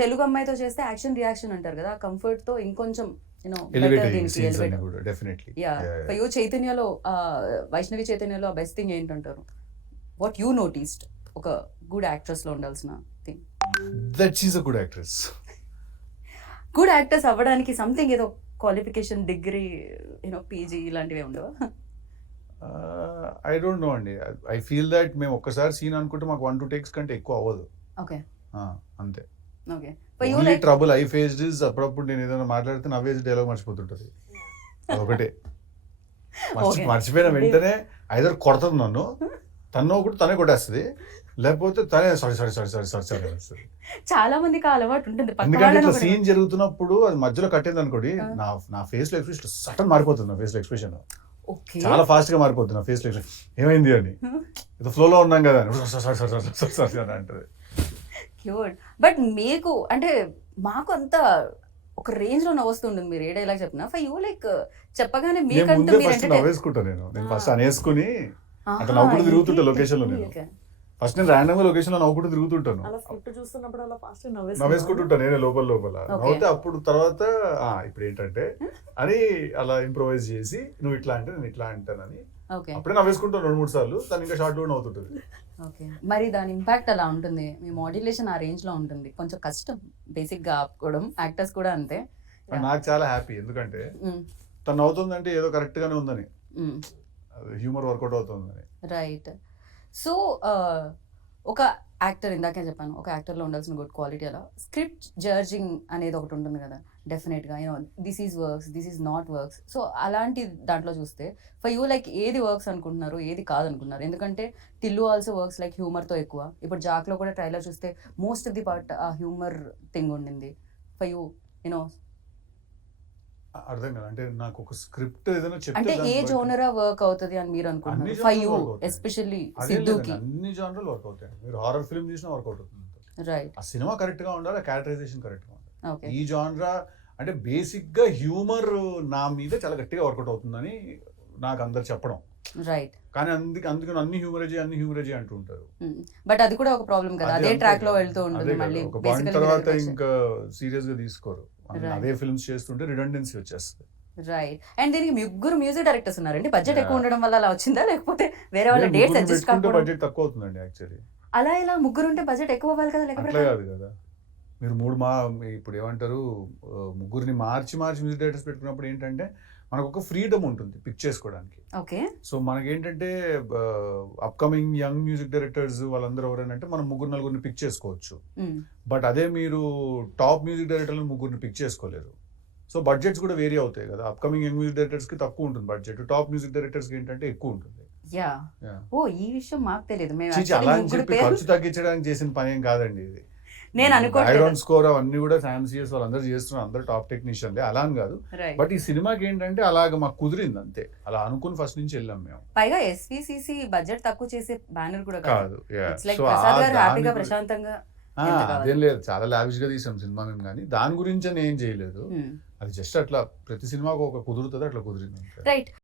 తెలుగు అమ్మాయితో చేస్తే action reaction అంటారు కదా, కంఫర్ట్ తో ఇంకొంచెం చైతన్యలో వైష్ణవి చైతన్యలో బెస్ట్ థింగ్ ఏంటంటారు? వాట్ యూ నోటీస్డ్ ఒక గుడ్ యాక్ట్రెస్ లో ఉండాల్సిన thing? That she's a good actress. Good actors అవ్వడానికి సంథింగ్ ఏదో క్వాలిఫికేషన్, డిగ్రీ, పీజీ ఇలాంటివి ఉండవా? ఐ డోంట్ నో అండి. ఐ ఫీల్ దట్ మేము ఒక్కసారి సీన్ అనుకుంటే మాకు 1-2 టేక్స్ కంటే ఎక్కువ అవ్వదు. ఓకే, అంతే. Okay. Only trouble I faced is అప్పుడప్పుడు నేను ఏదైనా మాట్లాడితే నవ్వేసి డైలాగ్ మర్చిపోతుంటది. అదొకటే. మర్చిపోయిన వెంటనే ఐదర్ కొడుతుంది నన్ను, తను ఒకటి తనే కొట్టేస్తుంది, లేకపోతే తనే సారీ అనేస్తుంది. చాలా మందికి అలవాటు ఉంటుంది. ఎందుకంటే ఇట్లా సీన్ జరుగుతున్నప్పుడు అది మధ్యలో కట్టింది అనుకోండి, నా ఫేస్ లో ఎక్స్ప్రెషన్ సడన్ మారిపోతుంది. నా ఫేస్ లో ఎక్స్ప్రెషన్ చాలా ఫాస్ట్ గా మారిపోతుంది. నా ఫేస్ లో ఎక్స్ప్రెషన్ ఏమైంది అని, ఏదో ఫ్లో లో ఉన్నాం కదా అని అంటది. క్యూట్. బట్ మీకు అంటే మాకు అంత ఒక రేంజ్ లో నవ్వుస్తుంటుంది మీరు ఏ డైలాగ్ చెప్పినా. ఫర్ యూ లైక్ చెప్పగానే మీకంటే నవ్వేసుకుంటా. నేను ఫస్ట్ అనేసుకుని అట్లా నవ్వుకుంటూ తిరుగుతుంటా లొకేషన్ లో. నేను ఫస్ట్ నేను ర్యాండమ్ గా లొకేషన్ లో నవ్వుకుంటూ తిరుగుతుంటాను, నవ్వేసుకుంటుంటాను నేనే లోపల నవ్వుతే. అప్పుడు తర్వాత ఇప్పుడు ఏంటంటే అని అలా ఇంప్రొవైజ్ చేసి నువ్వు ఇట్లా అంటే నేను ఇట్లా అంటానని అప్పుడే నవ్వేసుకుంటాను 2-3 సార్లు. తను ఇంకా షార్ట్ కూడా నవ్వుతుంటది. ఓకే, మరి దాని ఇంపాక్ట్ అలా ఉంటుంది. మీ మాడ్యులేషన్ ఆ రేంజ్ లో ఉంటుంది, కొంచెం కష్టం బేసిక్ గా ఆపుకోవడం. యాక్టర్స్ కూడా అంతే. నాకు చాలా హ్యాపీ, ఎందుకంటే తను నవ్వుతుందంటే ఏదో కరెక్ట్ గానే ఉందని, హ్యూమర్ వర్కౌట్ అవుతుందని. రైట్. సో ఒక యాక్టర్, ఇందాకే చెప్పాను, ఒక యాక్టర్లో ఉండాల్సిన గుడ్ క్వాలిటీ అలా స్క్రిప్ట్ జడ్జింగ్ అనేది ఒకటి ఉంటుంది కదా డెఫినెట్గా. This is works, this is not works. So అలాంటి దాంట్లో చూస్తే ఫర్ యూ లైక్ ఏది వర్క్స్ అనుకుంటున్నారు, ఏది కాదనుకుంటున్నారు? ఎందుకంటే టిల్లు ఆల్సో వర్క్స్ లైక్ హ్యూమర్తో ఎక్కువ. ఇప్పుడు జాక్లో కూడా ట్రైలర్ చూస్తే మోస్ట్ ఆఫ్ ది పార్ట్ ఆ హ్యూమర్ థింగ్ ఉండింది. ఫర్ యూ అర్థం కదా, అంటే నాకు ఒక స్క్రిప్ట్ ఏదైనా చెప్తే అంటే ఏ జోనరా వర్క్ అవుతుంది అని మీరు అనుకుంటున్నారు? ఫర్ యూ ఎస్పెషల్లీ సిద్ధుకి అన్ని జోనర్లు వర్క్ అవుతాయి. మీరు హారర్ ఫిల్మ్ చూసినా వర్కౌట్ అవుతుంది. రైట్. ఆ సినిమా కరెక్ట్ గా ఉండాలి, క్యారెక్టరైజేషన్ కరెక్ట్ గా ఉండాలి. ఓకే. ఈ జానరా అంటే బేసిక్ గా హ్యూమర్ నా మీద చాలా గట్టిగా వర్కౌట్ అవుతుందని నాకు అందరు చెప్పడం. రైట్. కానీ అందుకని అన్ని హ్యూమరేజీ అంటూ ఉంటారు. బట్ అది కూడా ఒక ప్రాబ్లం కదా, అదే ట్రాక్ లో వెళ్తూ ఉంటుంది. మళ్ళీ ఒక పాయింట్ తర్వాత ఇంకా సీరియస్ గా తీసుకోరు. అదే ఫిల్మ్స్ చేస్తుంటే రిడెండెన్సీ వచ్చేస్తుంది. రైట్. అండ్ దీనికి ముగ్గురు మ్యూజిక్ డైరెక్టర్స్ ఉన్నారండి. బడ్జెట్ ఎక్కువ ఉండడం వల్ల అలా వచ్చిందా, లేకపోతే వేరే వాళ్ళ డేట్స్ అడ్జస్ట్ కాకపోతే? బడ్జెట్ తక్కువ అవుతుందండి యాక్చువల్లీ. అలా ఇలా ముగ్గురు ఉంటే బడ్జెట్ ఎక్కువ అవ్వాలి కదా, లేకపోతే కాదు కదా. మీరు ఇప్పుడు ఏమంటారు, ముగ్గురిని మార్చి మ్యూజిక్ డైరెక్టర్స్ పెట్టుకున్నప్పుడు ఏంటంటే మనకు ఒక ఫ్రీడమ్ ఉంటుంది పిక్ చేసుకోవడానికి. ఓకే. సో మనకేంటంటే అప్కమింగ్ యంగ్ మ్యూజిక్ డైరెక్టర్స్ వాళ్ళందరూ ఎవరైనా మనం 3-4 పిక్ చేసుకోవచ్చు. బట్ అదే మీరు టాప్ మ్యూజిక్ డైరెక్టర్లను 3 పిక్ చేసుకోలేరు. సో బడ్జెట్స్ కూడా వేరీ అవుతాయి కదా. అప్కమింగ్ యంగ్ మ్యూజిక్ డైరెక్టర్స్ కి తక్కువ ఉంటుంది బడ్జెట్, టాప్ మ్యూజిక్ డైరెక్టర్స్ కి ఏంటంటే ఎక్కువ ఉంటుంది. ఈ విషయం మాకు తెలియదు. అలా అని చెప్పి ఖర్చు తగ్గించడానికి చేసిన పని ఏం కాదండి ఇది. నేను బ్యాక్గ్రౌండ్ స్కోర్ అవన్నీ కూడా ఫ్యాన్సీస్ వాళ్ళందరూ చేస్తున్నారు, అందరూ టాప్ టెక్నీషియన్లే, అలా అని కాదు. బట్ ఈ సినిమాకి ఏంటంటే అలాగ మాకు కుదిరింది అంతే, అలా అనుకుని ఫస్ట్ నుంచి వెళ్ళాం మేము. పైగా ఎస్విసిసి బడ్జెట్ తక్కువ చేసే బ్యానర్ కూడా కాదు. ప్రశాంతంగా అదేం లేదు, చాలా లావిష్ గా తీసాం సినిమా మేము. కానీ దాని గురించి ఏం చేయలేదు, అది జస్ట్ అట్లా ప్రతి సినిమాకు ఒక కుదురుతుంది, అట్లా కుదిరింది. రైట్.